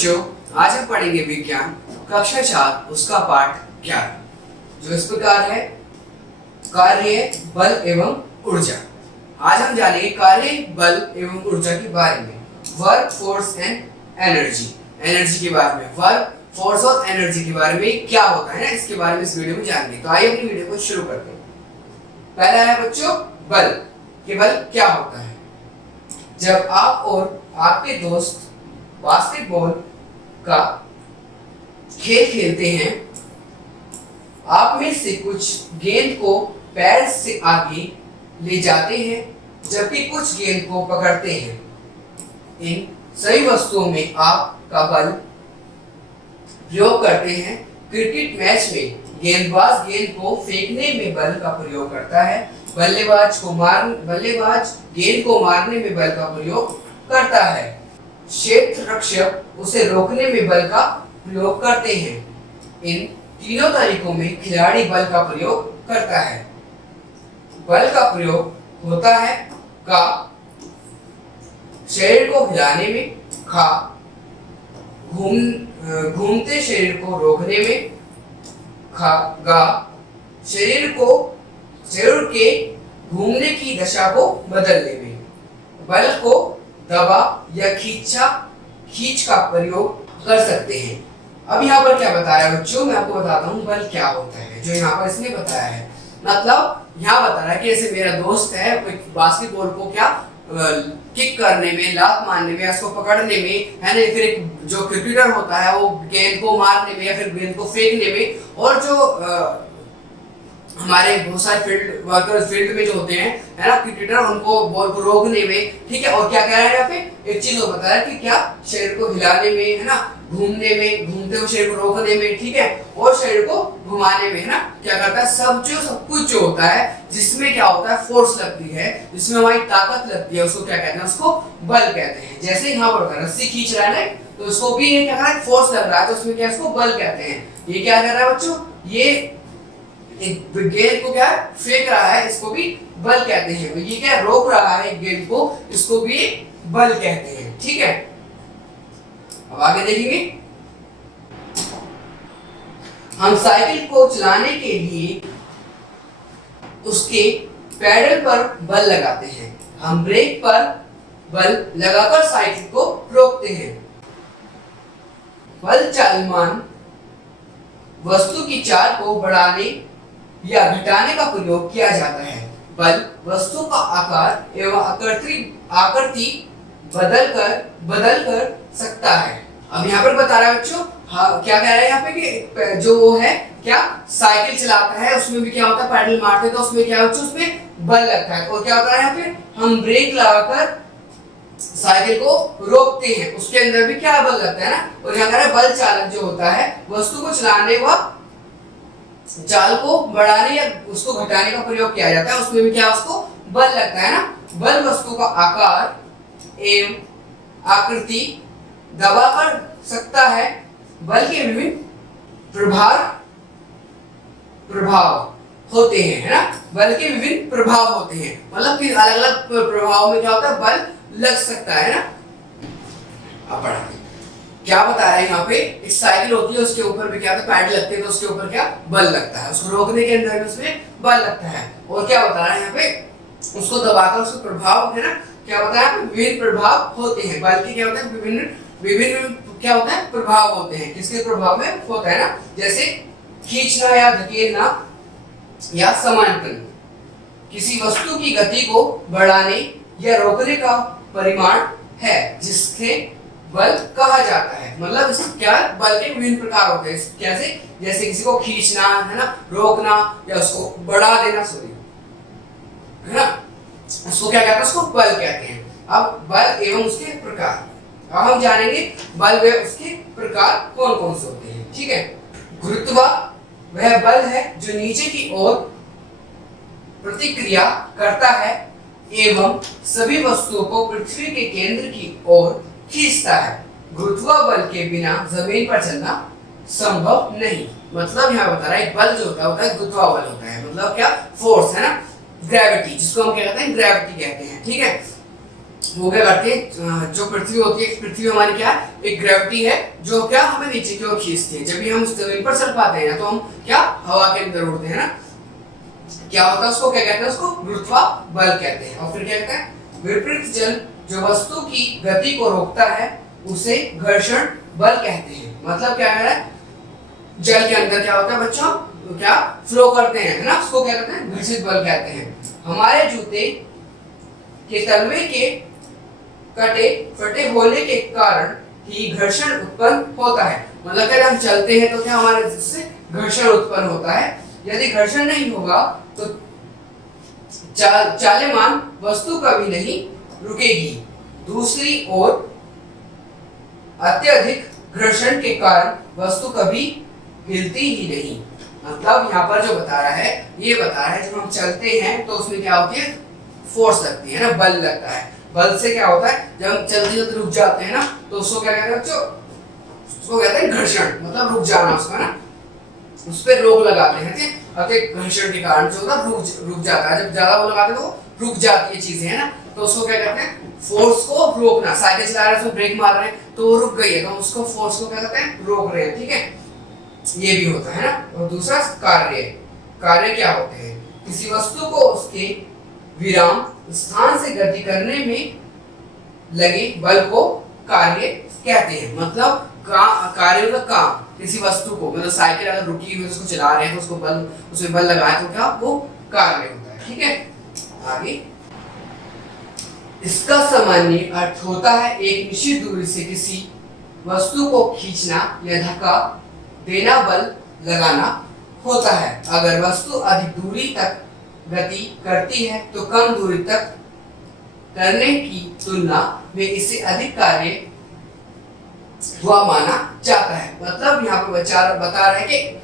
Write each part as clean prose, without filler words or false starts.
बच्चों, आज हम पढ़ेंगे विज्ञान कक्षा 4 उसका पाठ 11 जो इस प्रकार है, कार्य, बल एवं ऊर्जा। आज हम जानेंगे कार्य, बल एवं ऊर्जा के बारे में, work, force and energy. Energy के बारे में, वर्क, फोर्स और एनर्जी के बारे में क्या होता है ना, इसके बारे में इस वीडियो में जानेंगे। तो आइए अपनी वीडियो को शुरू करते हैं। पहला है बच्चों बल। कि बल क्या होता है? जब आप और आपके दोस्त बास्केटबॉल का खेल खेलते हैं, आप में से कुछ गेंद को पैर से आगे ले जाते हैं जबकि कुछ गेंद को पकड़ते हैं। इन सभी वस्तुओं में आपका बल प्रयोग करते हैं। क्रिकेट मैच में गेंदबाज गेंद को फेंकने में बल का प्रयोग करता है, बल्लेबाज गेंद को मारने में बल का प्रयोग करता है, क्षेत्र रक्षक उसे रोकने में बल का प्रयोग करते हैं। इन तीनों तरीकों में खिलाड़ी बल का प्रयोग करता है। बल का प्रयोग होता है का शरीर को हिलाने में, खा घूमते शरीर को रोकने में, गा शरीर के घूमने की दशा को बदलने में। बल को दबा या खींच का प्रयोग कर सकते हैं। अब यहाँ पर क्या बताया बच्चों, मैं आपको बताता हूँ बल क्या होता है। जो यहाँ पर इसने बताया है, मतलब यहाँ बता रहा है कि ऐसे मेरा दोस्त है, बास्केटबॉल को क्या किक करने में, लात मारने में, उसको पकड़ने में, है ना, फिर एक जो क्रिकेटर होता है वो गेंद को मारने में या फिर गेंद को फेंकने में, और जो हमारे बहुत सारे फील्ड वर्कर्स फील्ड में जो होते हैं, है ना, क्रिकेटर, उनको बॉल को रोकने में, ठीक है। और क्या कह रहा है यहाँ पे, एक चीज और बताया कि क्या शरीर को हिलाने में, है ना, घूमने में, घूमते हुए शरीर को रोकने में, ठीक है, और शरीर को घुमाने में, है ना, क्या करता है, सब कुछ जो होता है जिसमें क्या होता है, फोर्स लगती है, जिसमें हमारी ताकत लगती है, उसको क्या कहते हैं, उसको बल कहते हैं। जैसे यहाँ पर रस्सी खींच रहा है ना, तो उसको भी ये क्या कर रहा है, फोर्स लग रहा है, तो उसमें क्या, इसको बल कहते हैं। ये क्या कर रहा है बच्चों, ये गेंद को क्या फेंक रहा है, इसको भी बल कहते हैं। ये क्या रोक रहा है गेंद को, इसको भी बल कहते हैं, ठीक है। अब आगे देखेंगे, हम साइकिल को चलाने के लिए उसके पैडल पर बल लगाते हैं। हम ब्रेक पर बल लगाकर साइकिल को रोकते हैं। बल चालमान वस्तु की चाल को बढ़ाने या घटाने का प्रयोग किया जाता है। बल वस्तु का आकार एवं आकृति बदल कर सकता है। अब यहाँ पर बता रहा है बच्चों, हाँ, क्या कह रहा है यहाँ पे कि जो वो है क्या साइकिल चलाता है, उसमें भी क्या होता है, पैडल मारते हैं तो उसमें क्या होता है, उसमें बल लगता है। और क्या होता है यहाँ पे, हम ब्रेक लगाकर साइकिल को रोकते हैं, उसके अंदर भी क्या बल लगता है ना। और यहाँ कह रहा है बल चालक जो होता है, वस्तु को चलाने व चाल को बढ़ाने या उसको घटाने का प्रयोग किया जाता है, उसमें भी क्या, उसको बल लगता है ना। बल वस्तु का आकार एवं आकृति दबा कर सकता है। बल के विभिन्न प्रभाव होते हैं, है ना, बल के विभिन्न प्रभाव होते हैं, मतलब कि अलग अलग प्रभाव में क्या होता है, बल लग सकता है ना। अब पढ़ते क्या बता रहा है यहाँ पे, एक साइकिल होती है, उसके ऊपर भी क्या होता है, पैडल लगते हैं, तो उसके ऊपर क्या बल लगता है, उसको रोकने के अंदर भी उसमें बल लगता है। और क्या बता रहा है यहाँ पे, उसको दबाकर उसका प्रभाव, है ना, क्या बता रहा है, विभिन्न प्रभाव होते हैं। बल के क्या होता है, विभिन्न क्या होता है, प्रभाव होते हैं। किसके प्रभाव में होता है ना, जैसे खींचना या धकेलना या समांतरण, किसी वस्तु की गति को बढ़ाने या रोकने का परिमाण है जिसके बल कहा जाता है। मतलब क्या, बल के विभिन्न प्रकार होते हैं। कैसे, जैसे किसी को खींचना, है ना, रोकना या उसको बढ़ा देना, है ना, उसको क्या कहते हैं, उसको बल कहते हैं। अब बल एवं उसके प्रकार, अब हम जानेंगे बल व उसके प्रकार कौन कौन से होते हैं, ठीक है। गुरुत्व वह बल है जो नीचे की ओर प्रतिक्रिया करता है एवं सभी वस्तुओं को पृथ्वी के केंद्र की ओर खींचता है। गुरुत्व बल के बिना जमीन पर चलना संभव नहीं। मतलब यहाँ बता रहा है बल जो होता है गुरुत्व बल होता है, मतलब क्या, फोर्स, है ना, ग्रेविटी, जिसको हम क्या कहते हैं, ग्रेविटी कहते हैं, ठीक है। वो क्या करते हैं, जो पृथ्वी होती है, पृथ्वी हमारी क्या है, एक ग्रेविटी है जो क्या हमें नीचे की ओर खींचती है। जब भी हम जमीन पर चल पाते हैं तो हम क्या हवा के अंदर उड़ते हैं ना, क्या होता है उसको क्या कहते हैं, उसको गुरुत्वाकर्षण बल कहते हैं। और फिर क्या कहते हैं, विपरीत जल जो वस्तु की गति को रोकता है उसे घर्षण बल कहते हैं। मतलब क्या है, जल के अंदर क्या होता है बच्चों, तो क्या फ्लो करते हैं, है ना, उसको क्या कहते हैं, घर्षित बल कहते हैं। हमारे जूते के तलवे के कटे फटे होने के कारण ही घर्षण उत्पन्न होता है। मतलब क्या, हम चलते हैं तो क्या हमारे जिससे घर्षण उत्पन्न होता है। यदि घर्षण नहीं होगा तो चाल्यमान वस्तु कभी नहीं रुकेगी। दूसरी ओर अत्यधिक घर्षण के कारण वस्तु कभी हिलती ही नहीं। मतलब यहाँ पर जो बता रहा है, ये बता रहा है जब हम चलते हैं तो उसमें क्या होती है, फोर्स लगती है ना, बल लगता है। बल से क्या होता है, जब हम चलते चलते रुक जाते हैं ना तो उसको क्या कहते हैं बच्चों, उसको कहते हैं घर्षण, मतलब रुक जाना उसका ना, उस पर रोक लगाते हैं। ठीक, अत्यधिक घर्षण के कारण जो होता है रुक जाता है। जब ज्यादा वो लगाते हैं तो रुक जाती है चीजें, है ना, तो उसको क्या कहते हैं, फोर्स को रोकना। साइकिल चला रहे हैं उसमें ब्रेक मार रहे हैं तो वो रुक गई है, तो उसको फोर्स को क्या कहते हैं, रोक रहे हैं। ठीक है, ये भी होता है ना। और दूसरा कार्य, कार्य क्या होते हैं, किसी वस्तु को उसके विराम स्थान से गति करने में लगे बल को कार्य कहते हैं। मतलब कार्य मतलब काम, किसी वस्तु को, मतलब साइकिल अगर रुकी हुई उसको चला रहे हैं तो उसको बल, उसमें बल लगाए तो क्या वो कार्य होता है। ठीक है, आगे इसका सामान्य अर्थ होता है एक निश्चित दूरी से किसी वस्तु को खींचना या धक्का देना, बल लगाना होता है। अगर वस्तु अधिक दूरी तक गति करती है तो कम दूरी तक करने की तुलना में इसे अधिक कार्य हुआ माना जाता है। मतलब यहाँ पर बच्चा बता रहा है कि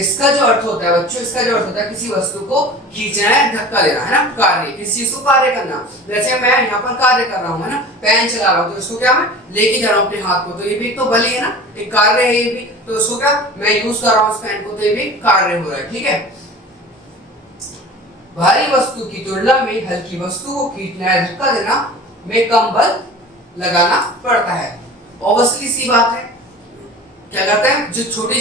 इसका जो अर्थ होता है बच्चों, इसका जो अर्थ होता है किसी वस्तु को खींचना है, धक्का देना, है ना, कार्य, किसी चीज को कार्य करना। जैसे मैं यहाँ पर कार्य कर रहा हूँ, है ना, पेन चला रहा हूँ तो इसको क्या मैं लेके जा रहा हूँ अपने हाथ को, तो ये भी तो बल ही है ना, एक कार्य है ये भी। तो उसको क्या मैं यूज कर रहा हूँ इस पेन को, तो ये भी कार्य हो रहा है। ठीक है, भारी वस्तु की तुलना में हल्की वस्तु को खींचना या धक्का देना में कम बल लगाना पड़ता है। ऑब्वियसली सी बात है, क्या करते हैं, जो छोटी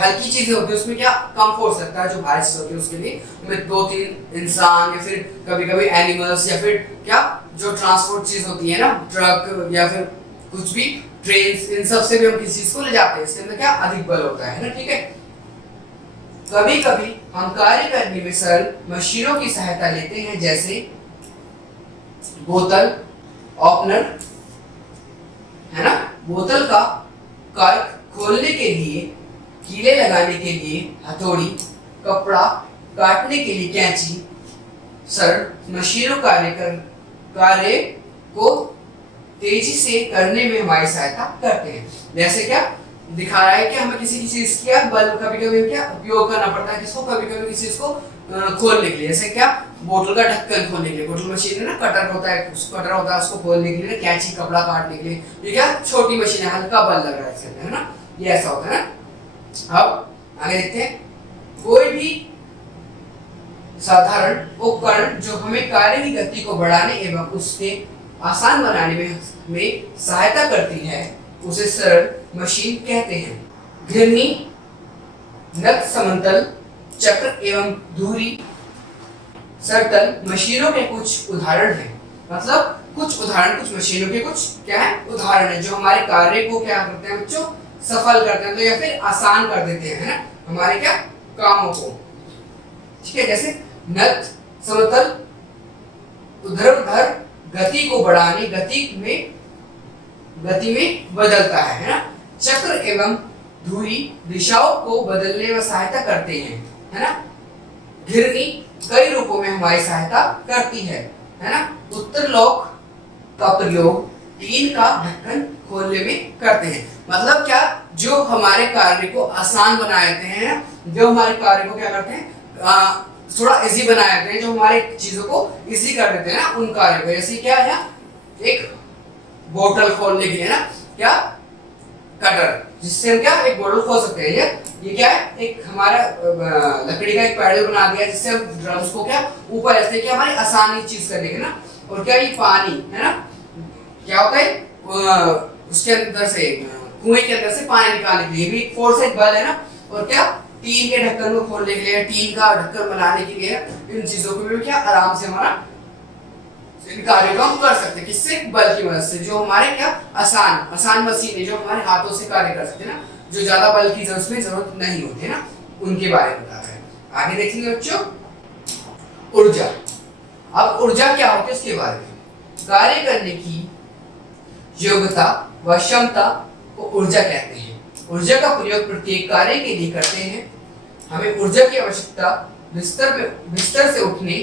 हल्की चीजें होती है उसमें क्या कम फोर्स लगता है, जो भारी चीज होती है उसके लिए उनमें 2-3 इंसान या फिर कभी कभी एनिमल्स या फिर क्या जो ट्रांसपोर्ट चीज होती है ना, ट्रक या फिर कुछ भी ट्रेन, इन सब से भी हम किसी चीज को ले जाते हैं, इसके अंदर क्या अधिक बल होता है ना। ठीक है, कभी कभी हम कार्य करने में सरल मशीनों की सहायता लेते हैं, जैसे बोतल ओपनर, है ना, बोतल का कॉर्क खोलने के लिए, कीले लगाने के लिए हथौड़ी, कपड़ा काटने के लिए कैंची। सरल मशीनों कार्य को तेजी से करने में हमारी सहायता करते हैं। जैसे क्या दिखा रहा है कि हमें किसी चीज का बल कभी कभी क्या उपयोग करना पड़ता है, किसको, कभी कभी किसी चीज को खोलने के लिए। जैसे क्या बोतल का ढक्कन खोलने के लिए, बोतल मशीन है ना, कटर होता है, कटर होता है उसको खोलने के लिए, कैंची कपड़ा काटने के लिए। ये क्या छोटी मशीन है, हल्का बल लग रहा है इसके अंदर, है ना, ये ऐसा होता है ना। अब आगे देखते हैं, कोई भी साधारण उपकरण जो हमें कार्य की गति को बढ़ाने एवं उसके आसान बनाने में सहायता करती है उसे सरल मशीन कहते हैं। घिरनी, नत समतल, चक्र एवं धुरी सरतल मशीनों के कुछ उदाहरण हैं। मतलब कुछ उदाहरण, कुछ मशीनों के कुछ क्या है उदाहरण है जो हमारे कार्य को क्या करते हैं बच्चों, सफल करते हैं, तो या फिर आसान कर देते हैं, है ना, हमारे क्या कामों को। ठीक है, जैसे नत समतल ऊर्ध्वाधर गति को बढ़ाने, गति में बदलता है ना। चक्र एवं धुरी दिशाओं को बदलने में सहायता करते हैं, है ना। घिरनी कई रूपों में हमारी सहायता करती है ना। उत्तर लॉक का प्रयोग टीन का ढक्कन खोलने में करते हैं। मतलब क्या, जो हमारे कार्य को आसान बना देते हैं, जो हमारे कार्य को क्या करते हैं थोड़ा इजी बना देते हैं, जो हमारे चीजों को इजी कर देते हैं ना, उन कार्यों को। जैसे क्या है, एक बोतल खोलने के लिए ना क्या कटर, जिससे हम क्या एक बोतल खोल सकते हैं। ये क्या है, एक हमारा लकड़ी का एक पैडल बना दिया जिससे हम ड्रम्स को क्या ऊपर, ऐसे क्या हमारी आसानी चीज करने के ना। और क्या ये पानी है ना, क्या होता है उसके अंदर से कुएं के अंदर से पानी निकालने के लिए भी फोर्स एक बल है ना, और क्या टीन के ढक्कन को खोलने के लिए, टीन का ढक्कन बनाने के लिए, इन चीजों को भी क्या आराम से हमारा इन कार्यों को हम कर सकते हैं। किससे? बल की मदद से, जो हमारे क्या आसान मशीन है जो हमारे हाथों से कार्य कर सकते हैं ना, जो ज्यादा बल की जरूरत नहीं होती है ना, उनके बारे में बता रहा है। आगे देखेंगे बच्चों ऊर्जा। अब ऊर्जा क्या होती है उसके बारे में। कार्य करने की योग्यता व क्षमता को ऊर्जा कहते हैं। ऊर्जा का प्रयोग प्रत्येक कार्य के लिए करते हैं। हमें ऊर्जा की आवश्यकता बिस्तर से उठने,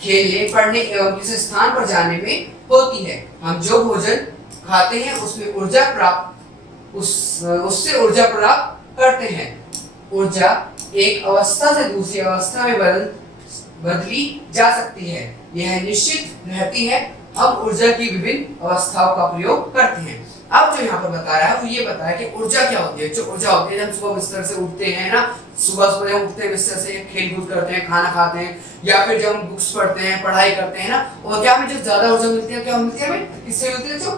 खेलने, पढ़ने एवं किसी स्थान पर जाने में होती है। हम जो भोजन खाते हैं उसमें उससे ऊर्जा प्राप्त करते हैं। ऊर्जा एक अवस्था से दूसरी अवस्था में बदली जा सकती है, यह निश्चित रहती है। हम ऊर्जा की विभिन्न अवस्थाओं का प्रयोग करते हैं। अब जो यहाँ पर बता रहा है वो ये बताया कि ऊर्जा क्या होती है। जो ऊर्जा होती है जब सुबह बिस्तर से उठते हैं ना, सुबह जब उठते हैं बिस्तर से, खेल कूद करते हैं, खाना खाते हैं, या फिर जब हम बुक्स पढ़ते हैं, पढ़ाई करते हैं ना, और क्या हमें जो ज्यादा ऊर्जा मिलती है, क्या मिलती है हमें, किससे मिलती है? जो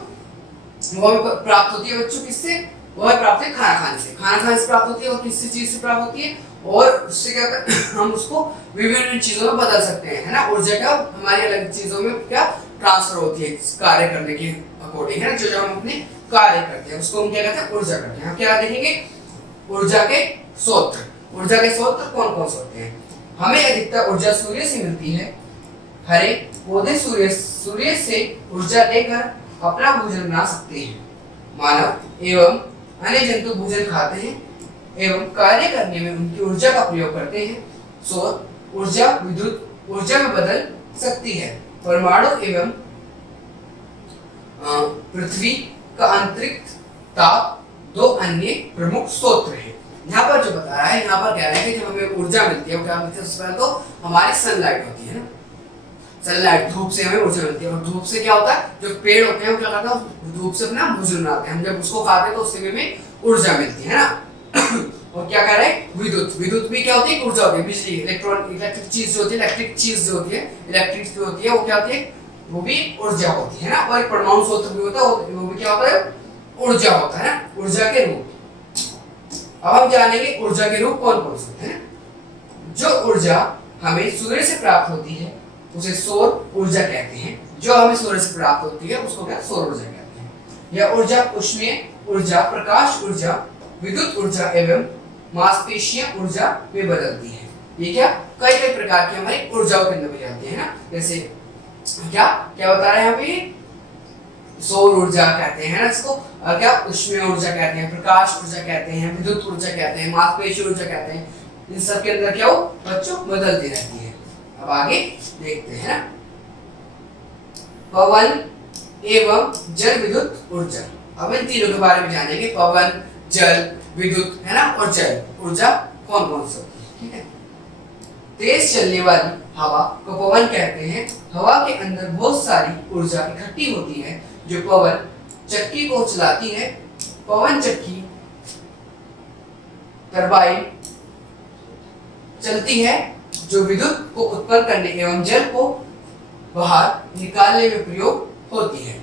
वो प्राप्त होती है बच्चों, किससे? वो प्राप्त है खाना खाने से। खाना खाने से प्राप्त होती है, और किसी चीज से प्राप्त होती है, और उससे क्या करते हैं हम उसको विभिन्न चीजों में बदल सकते हैं, है ना। ऊर्जा क्या हमारी अलग चीजों में क्या ट्रांसफर होती है कार्य करने के अकॉर्डिंग, है ना। जो हम अपने कार्य करते हैं उसको हम क्या कहते हैं? ऊर्जा करते हैं। हम क्या देखेंगे? ऊर्जा के स्रोत। ऊर्जा के स्रोत कौन कौन से होते हैं? हमें अधिकतर ऊर्जा सूर्य से मिलती है। हरे पौधे सूर्य से ऊर्जा लेकर अपना भोजन बना सकते हैं। मानव एवं अन्य जंतु भोजन खाते हैं एवं कार्य करने में उनकी ऊर्जा का प्रयोग करते हैं। सौर ऊर्जा विद्युत ऊर्जा में बदल सकती है। परमाणु एवं पृथ्वी का अंतरिक्ष ताप दो अन्य प्रमुख स्रोत हैं। यहाँ पर जो बता रहा है, यहाँ पर कह रहे हैं कि जब हमें ऊर्जा मिलती है, वो क्या मिलती है? सबसे पहले तो हमारी सनलाइट होती है ना, सनलाइट, धूप से हमें ऊर्जा मिलती है। और धूप से क्या होता है? जो पेड़ होते हैं वो क्या करते हैं? धूप से अपना भोजन बनाते हैं। हम जब उसको खाते हैं तो उससे भी हमें ऊर्जा मिलती है ना। और क्या कह रहे हैं? विद्युत भी क्या होती है? ऊर्जा होती है, बिजली, इलेक्ट्रिक चीज जो होती है, इलेक्ट्रिक जो होती है वो क्या होती है? वो भी ऊर्जा होती है ना। और एक परमाणु स्रोत भी होता है, वो भी क्या होता है? ऊर्जा होता है ना, ऊर्जा के रूप। अब हम जानेंगे ऊर्जा के रूप कौन कौन से होते हैं। जो ऊर्जा हमें सूर्य से प्राप्त होती है उसे सौर ऊर्जा कहते हैं। जो हमें सूर्य से प्राप्त होती है उसको क्या? सौर ऊर्जा कहते हैं। यह ऊर्जा ऊष्मीय ऊर्जा, प्रकाश ऊर्जा, विद्युत ऊर्जा एवं मांसपेशीय ऊर्जा में बदलती है। ये क्या कई कई प्रकार की हमारी ऊर्जाओं के अंदर जाती है ना। जैसे क्या क्या बता रहे हैं यहाँ पे? सौर ऊर्जा कहते हैं ना इसको, क्या ऊष्मीय ऊर्जा कहते हैं, प्रकाश ऊर्जा कहते हैं, विद्युत ऊर्जा कहते हैं, मांसपेशीय ऊर्जा कहते हैं। इन सब के अंदर क्या हो बच्चों? बदलती रहती है। अब आगे देखते हैं ना, पवन एवं जल विद्युत ऊर्जा। अब इन तीनों के बारे में जानेंगे। पवन, जल, विद्युत, है ना, और जल ऊर्जा कौन कौन सी होती है, ठीक है। तेज चलने वाली हवा को पवन कहते हैं। हवा के अंदर बहुत सारी ऊर्जा इकट्ठी होती है जो पवन चक्की को चलाती है। पवन चक्की टरबाइन चलती है जो विद्युत को उत्पन्न करने एवं जल को बाहर निकालने में प्रयोग होती है।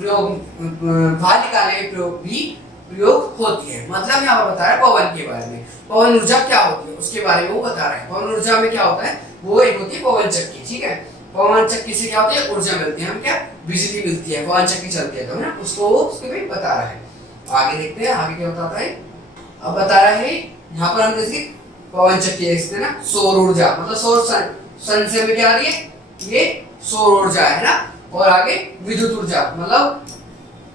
बाहर निकालने में प्रयोग होती है। मतलब यहाँ पर बता रहा है पवन के बारे में। पवन ऊर्जा क्या होती है उसके बारे में वो बता रहा है। पवन ऊर्जा में क्या होता है? वो एक होती है पवन चक्की, ठीक है। पवन चक्की से क्या होती है? ऊर्जा मिलती है, हम क्या बिजली मिलती है, पवन चक्की चलती है तो ना, उसको वो उसके भी बता रहा है। आगे देखते हैं आगे क्या बताता है। अब बता रहा है यहाँ पर हम जैसे पवन चक्की देखते हैं ना, सौर ऊर्जा मतलब सौर सन से में क्या आ रही है? ये सौर ऊर्जा है ना। और आगे विद्युत ऊर्जा मतलब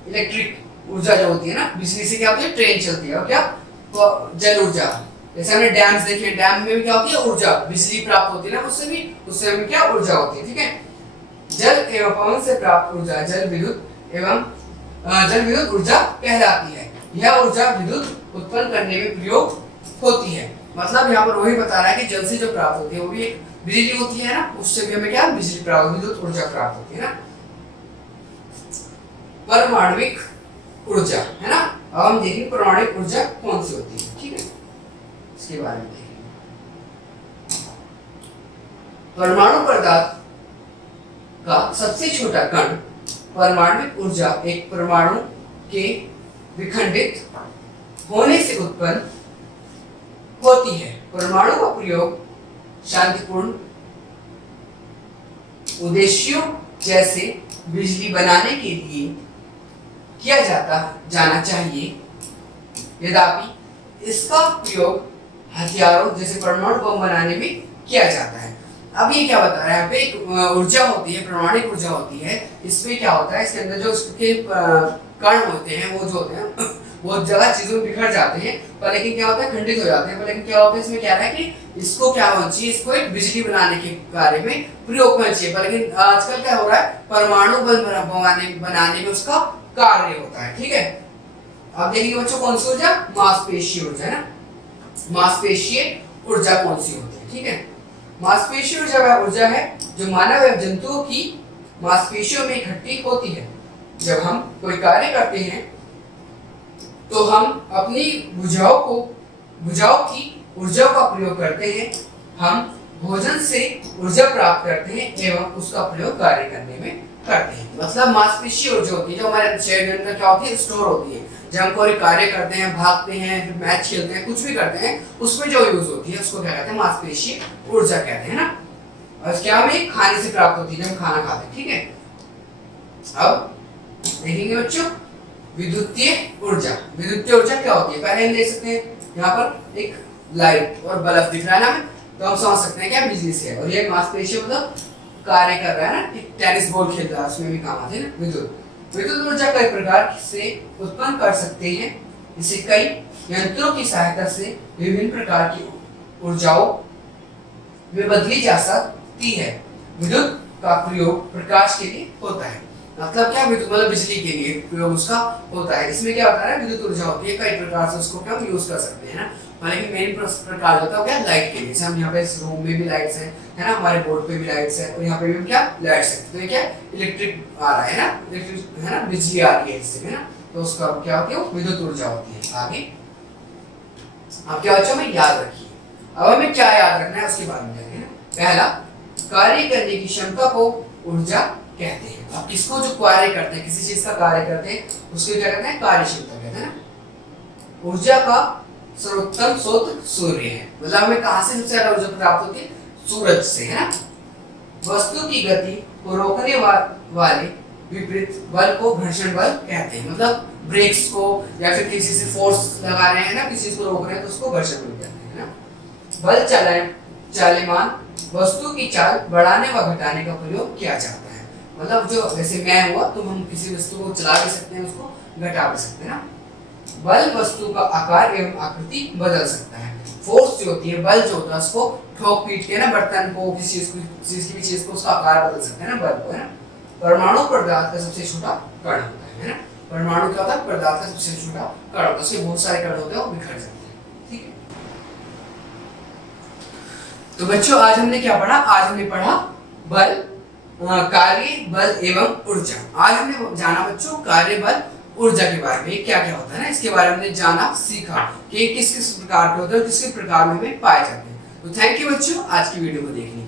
इलेक्ट्रिक ऊर्जा जो होती है ना, बिजली से क्या होती है? ट्रेन चलती है। और क्या? तो जल ऊर्जा, जैसे हमने डैम्स देखे, डैम में भी क्या होती है? ऊर्जा, बिजली प्राप्त होती है ना उससे भी क्या ऊर्जा होती है, ठीक है। जल एवं पवन से प्राप्त ऊर्जा जल विद्युत ऊर्जा कहलाती है। यह ऊर्जा विद्युत उत्पन्न करने में प्रयोग होती है। मतलब यहाँ पर वही बता रहा है कि जल से जो प्राप्त होती है वो भी एक बिजली होती है ना, उससे भी हमें क्या बिजली प्राप्त, विद्युत ऊर्जा प्राप्त होती है ना। परमाणविक ऊर्जा, है ना। अब हम देखेंगे परमाणविक ऊर्जा कौन सी होती है, ठीक है, इसके बारे में देखेंगे। परमाणु पदार्थ का सबसे छोटा कण परमाणुविक ऊर्जा एक परमाणु के विखंडित होने से उत्पन्न होती है। परमाणु का प्रयोग शांतिपूर्ण उद्देश्यों जैसे बिजली बनाने के लिए किया जाना चाहिए, यद्यपि इसका प्रयोग हथियारों जैसे परमाणु बम बनाने में किया जाता है। अब ये क्या बता रहा है, यहाँ पे एक ऊर्जा होती है, परमाणु ऊर्जा होती है। इसमें क्या होता है, इसके अंदर जो उसके कण होते हैं वो जो होते हैं बहुत जगह चीजों में बिखर जाते हैं, पर लेकिन क्या होता है खंडित हो जाते हैं। पर लेकिन क्या होता है इसमें क्या है कि इसको क्या होना चाहिए, इसको एक बिजली बनाने के कार्य में प्रयोग करना चाहिए। पर लेकिन आजकल क्या हो रहा है, परमाणु बम बनाने में उसका कार्य होता है। ठीक है, अब देखेंगे बच्चों कौन सी ऊर्जा, मांसपेशीय ऊर्जा है ना। मांसपेशीय ऊर्जा कौन सी होती है, ठीक है। मांसपेशीय ऊर्जा वह ऊर्जा है जो मानव एवं जंतुओं की मांसपेशियों में इकट्ठी होती है। जब हम कोई कार्य करते हैं तो हम अपनी भुजाओं की ऊर्जा का प्रयोग करते हैं। हम भोजन से ऊर्जा प्राप्त करते हैं एवं उसका प्रयोग कार्य करने में करते हैं। मतलब मांसपेशीय ऊर्जा होती है जो हमारे शरीर के अंदर क्या होती है, स्टोर होती है। जब हम कोई कार्य करते हैं, भागते हैं, फिर मैच खेलते हैं, कुछ भी करते हैं, उसमें जो यूज होती है उसको क्या कहते हैं, मांसपेशीय ऊर्जा कहते हैं ना। और क्या हमें खाने से प्राप्त होती है जब हम खाना खाते हैं। ठीक है, अब देखेंगे बच्चों विद्युतीय ऊर्जा। विद्युतीय ऊर्जा क्या होती है, पहले हम देख सकते हैं यहाँ पर एक लाइट और बल्ब दिख रहा है ना हमें, तो हम समझ सकते हैं क्या बिजली से है। और ये मांसपेशियों मतलब कार्य कर रहा है ना, टेनिस बॉल खेल रहा है, उसमें भी काम आते हैं ना विद्युत ऊर्जा कई प्रकार से उत्पन्न कर सकते हैं। इसे कई यंत्रों की सहायता से विभिन्न प्रकार की ऊर्जाओं में बदली जा सकती है। विद्युत का प्रयोग प्रकाश के लिए होता है। मतलब क्या, विद्युत मतलब बिजली के लिए प्रयोग उसका होता है। इसमें क्या होता है, विद्युत ऊर्जा होती है, कई प्रकार से उसको क्या हम यूज कर सकते हैं ना। लेकिन मेन प्रकार होता है क्या, लाइट के लिए। जैसे हम यहाँ पे इस रूम में भी लाइट्स हैं, है ना, हमारे बोर्ड पे भी लाइट्स है, और यहाँ पे भी क्या लाइट्स है। तो ये क्या इलेक्ट्रिक आ रहा है ना, इलेक्ट्रिक है ना, बिजली आ रही है इससे, है ना। तो उसका क्या होती है, विद्युत ऊर्जा होती है। आगे अब क्या बच्चों में याद रखिए, अब हमें क्या याद रखना है उसके बारे में जानेंगे ना। पहला, कार्य करने की क्षमता को ऊर्जा कहते हैं। अब किसको जो कार्य करते हैं, किसी चीज का कार्य करते हैं, उसको क्या कहते हैं, कार्य क्षमता कहते हैं ना। ऊर्जा का सर्वोत्तम स्रोत सूर्य है। मतलब हमें कहां से सबसे ज्यादा ऊर्जा प्राप्त होती है, सूरज से, है ना। वस्तु की गति को रोकने वाले विपरीत बल को घर्षण बल कहते हैं। मतलब ब्रेक्स को या फिर किसी से फोर्स लगा रहे हैं ना, किसी को रोक रहे हैं, तो उसको घर्षण बल कहते हैं ना। बल चलमान वस्तु की चाल बढ़ाने व घटाने का प्रयोग किया जाता है। मतलब जो जैसे मैं हुआ, तो हम किसी वस्तु को चला भी सकते हैं, उसको घटा भी सकते हैं ना। बल वस्तु का आकार एवं आकृति बदल सकता है। फोर्स जो होती है, बल जो होता है, उसको ठोक पीट के ना बर्तन को, किसी चीज की चीज को उसका आकार बदल सकते हैं ना, बल को, है ना। परमाणु पदार्थ का सबसे छोटा कण होता है ना। परमाणु क्या होता है, पदार्थ का सबसे छोटा कण होता है। उसके बहुत सारे कण होते हैं, वो बिखर जाते हैं। ठीक है, तो बच्चों आज हमने क्या पढ़ा, आज हमने पढ़ा बल, कार्य, बल एवं ऊर्जा। आज हमने जाना बच्चों कार्य, बल, ऊर्जा के बारे में क्या क्या होता है ना, इसके बारे में हमने जाना, सीखा कि किस किस प्रकार के होते हैं और किस किस प्रकार में पाए जाते हैं। तो थैंक यू बच्चों आज की वीडियो को देखने